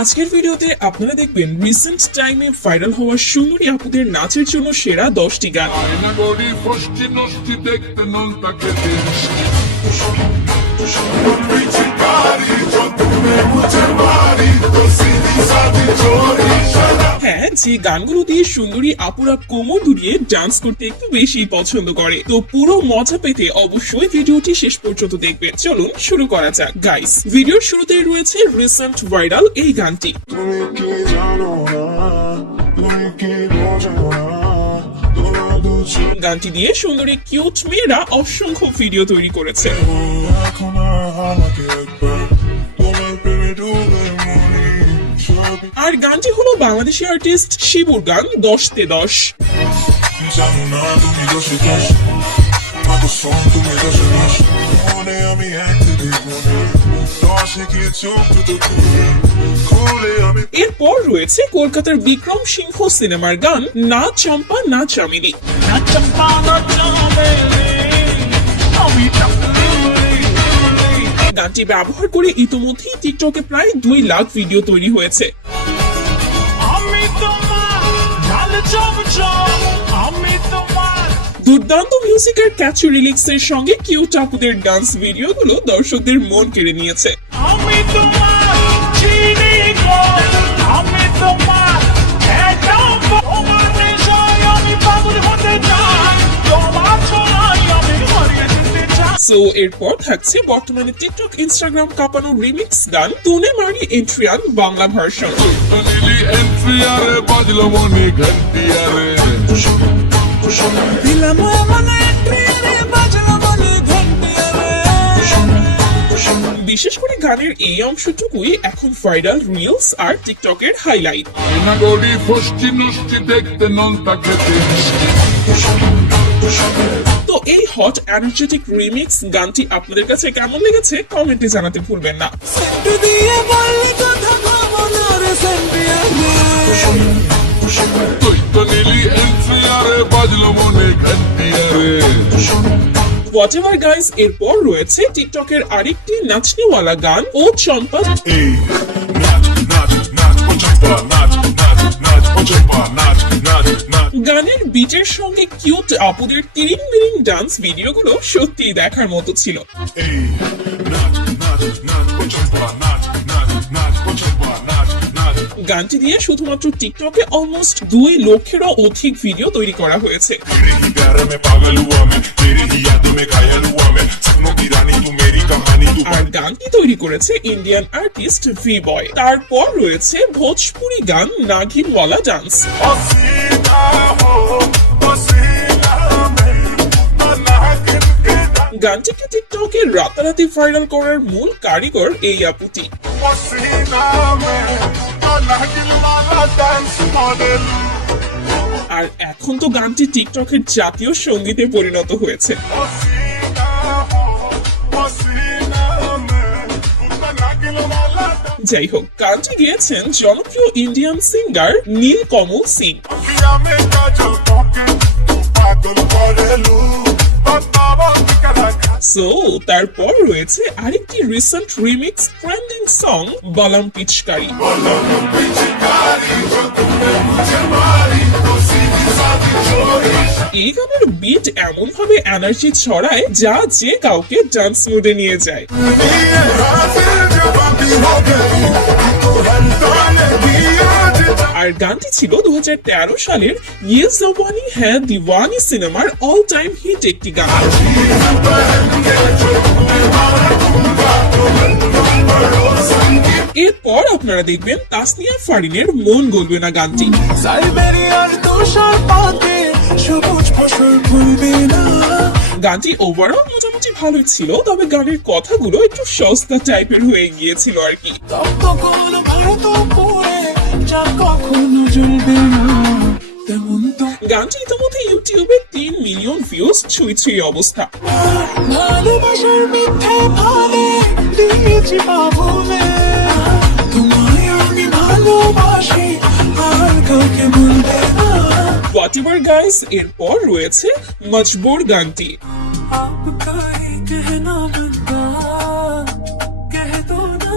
আজকের ভিডিওতে আপনারা দেখবেন রিসেন্ট টাইমে ভাইরাল হওয়া সুন্দরী আপুদের নাচের জন্য সেরা 10টি গান। হ্যাঁ, যে গানগুলো দিয়ে সুন্দরী আপুরা কোমর দুলিয়ে ডান্স করতে একটু বেশি পছন্দ করে। তো পুরো মজা পেতে অবশ্যই ভিডিওটি শেষ পর্যন্ত দেখবেন। চলুন শুরু করা যাক গাইস। ভিডিওর শুরুতেই রয়েছে রিসেন্ট ভাইরাল এই গানটি। গানটি দিয়ে সুন্দরী কিউট মেয়েরা অসংখ্য ভিডিও তৈরি করেছে। আর গানটি হলো বাংলাদেশি আর্টিস্ট শিবুর গান 10-10। এরপর রয়েছে কলকাতার বিক্রম সিংহ সিনেমার গান না চম্পা না চামেলি। গানটি ব্যবহার করে ইতিমধ্যেই টিকটকে প্রায় 2 লাখ ভিডিও তৈরি হয়েছে। দুর্দান্ত মিউজিকের ক্যাচি লিরিক্সের সঙ্গে কিউট আপুদের ডান্স ভিডিওগুলো দর্শকদের মন কেড়ে নিয়েছে। সো এরপর থাকছে বর্তমানে টিকটক ইনস্টাগ্রাম কাঁপানো রিমিক্স গান তুনে মারি এন্ট্রিয়ান বাংলা ভার্সন। বিশেষ করে গানের এই অংশটুকুই এখন ভাইরাল রিলস আর টিকটকের হাইলাইট। তো এই হট এনার্জেটিক রিমিক্স গানটি আপনাদের কাছে কেমন লেগেছে কমেন্টে জানাতে ভুলবেন না। হোয়াটএভার গাইস, এরপর রয়েছে টিকটকের আরেকটি নাচনিওয়ালা গান ও চম্পা। গানের বিটের সঙ্গে কিউট আপুদের তিরিং বিরিং ডান্স ভিডিওগুলো সত্যি দেখার মতো ছিল। গানটি দিয়ে শুধুমাত্র টিকটকে অলমোস্ট 2 লক্ষেরও অধিক ভিডিও তৈরি করা হয়েছে। আর গানটি তৈরি করেছে ইন্ডিয়ান আর্টিস্ট ভি বয়। তারপর রয়েছে ভোজপুরি গান নাগিনওয়ালা ডান্স। গানটিকে টিকটকে রাতারাতি ভাইরাল করার মূল কারিগর এই আপুটি। আর এখন তো গানটি টিকটকের জাতীয় সঙ্গীতে পরিণত হয়েছে। যাই হোক, গানটি গিয়েছেন জনপ্রিয় Indian singer Nilkamal Singh. So তারপর রয়েছে আরেকটি রিসেন্ট রিমিক্স ট্রেন্ডিং সং বালাম পিচকারি। এই গানের বিট এমন ভাবে এনার্জি ছড়ায় যা যে কাউকে ডান্স মোডে নিয়ে যায়। আর গানটি ছিল 2013 সালের ইয়ে জওয়ানি হ্যায় দিওয়ানি সিনেমার অল টাইম হিট একটি গান। এরপর আপনারা দেখবেন তাসনিয়া ফারিনের মন গলবে না গানটি। গানটি ওভারঅল মোটামুটি ভালোই ছিল, তবে গানের কথাগুলো একটু সস্তা টাইপের হয়ে গিয়েছিল আর কি। গানটি ইতিমধ্যে ইউটিউবে 3 মিলিয়ন ভিউজ ছুঁই অবস্থা। ভালোবাসার মিথ্যে ভাবে দিয়েছি বাবুলে। ভালোবাসি আর কাউকে বলবে না হোয়াটএভার গাইস, এরপর রয়েছে মজবুর গানটি। आपका ही कहना बनता कह दो ना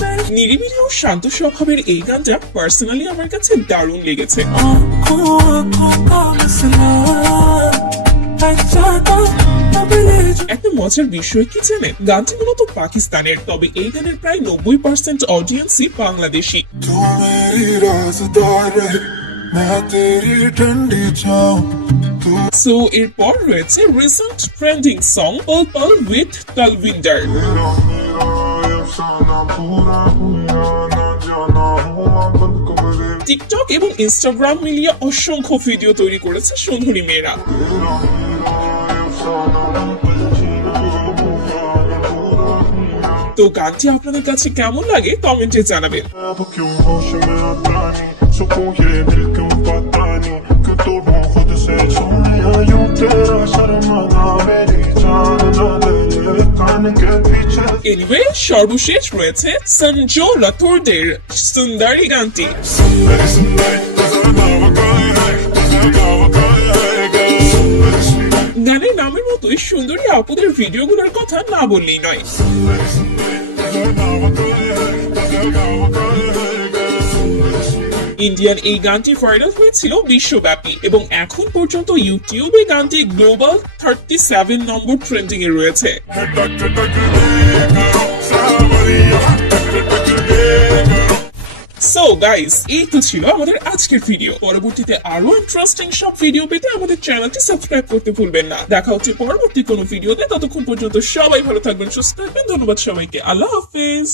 मैं নিরিবিলি ও শান্ত স্বভাবের এই গানটা পার্সোনালি আমার কাছে দারুণ লেগেছে। आँखों आँखों का मसला है जाता अब ले जा একটা মজার বিষয় কি জানেন, গানটি মূলত পাকিস্তানের, তবে এই গানের প্রায় 90% অডিয়েন্সই বাংলাদেশি। तू मेरी राज़दार है मैं तेरी ठंडी छाँव तू সো এরপর রয়েছে recent trending song Pal Pal with Talwiinder. मेरा अफसाना पूरा हुआ ना जाना हुआ बंद कमरे টিকটক এবং ইনস্টাগ্রাম মিলিয়ে অসংখ্য ভিডিও তৈরি করেছে সুন্দরী মেয়েরা। मेरा अफसाना पूरा हुआ তো গানটি আপনাদের কাছে কেমन লাগে কমেন্টে জানাবেন। अब क्यों होश में आता नहीं सुकून ये दिल क्यों पाता नहीं कि तोड़ूं खुद से सोनिया यूं तेरा शर्माना मेरी जान ना ले कान के पीछे এনিওয়ে সর্বশেষ রয়েছে সঞ্জু রাথোরদের সুন্দরী গানটি। सुंदर सुंदर तुझा नाम काय है तुझा नाम काय है सुंदर सुंदर গানের নামের মতোই সুন্দরী আপুদের ভিডিওগুলোর কথা না বললেই নয়। सुंदर सुंदर तुझा नाम काय है तुझा नाम काय है सुंदर सुंदर ইন্ডিয়ান এই গানটি ভাইরাল হয়েছিল বিশ্বব্যাপী এবং এখন পর্যন্ত ইউটিউবে গানটি গ্লোবাল 37 নম্বর ট্রেন্ডিং এ রয়েছে। टक टक दे करो सावरिया टक टक दे करो সো গাইস, এই তো ছিল আমাদের আজকের ভিডিও। পরবর্তীতে আরো ইন্টারেস্টিং সব ভিডিও পেতে আমাদের চ্যানেলটি সাবস্ক্রাইব করতে ভুলবেন না। দেখা হচ্ছে পরবর্তী কোনো ভিডিওতে, ততক্ষণ পর্যন্ত সবাই ভালো থাকবেন, সুস্থ থাকবেন। ধন্যবাদ সবাইকে, আল্লাহ হাফেজ।